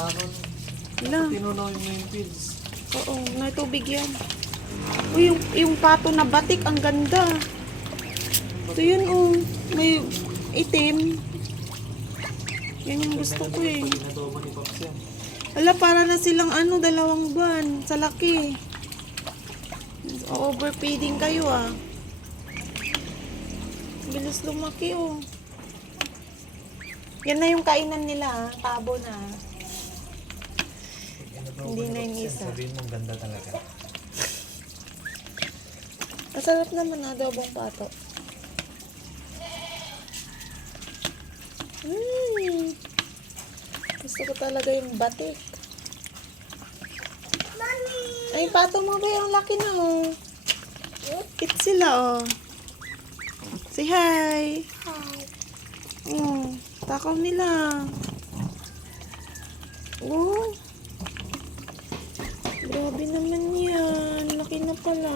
taron. Wala. Tinunaw yung main fields. Oo, may tubig yan. Uy, yung pato na batik, ang ganda. Ito yun, oh. May itim. Yan yung gusto ko eh. Pag inadobo ni Pops yan. Ala, para na silang ano, 2 buwan. Sa laki. Overfeeding kayo ah. Bilis lumaki oh. Yan na yung kainan nila ah. Tabo na. Hindi na yung isa. Sabihin mo, ganda talaga. Masarap naman na adobong pato. Gusto ko talaga yung batik. Ay, pato mo ba yung laki na oh. Cute sila oh. Say hi. Oh, takaw nila. Oh. Grabe naman yan. Laki na pala.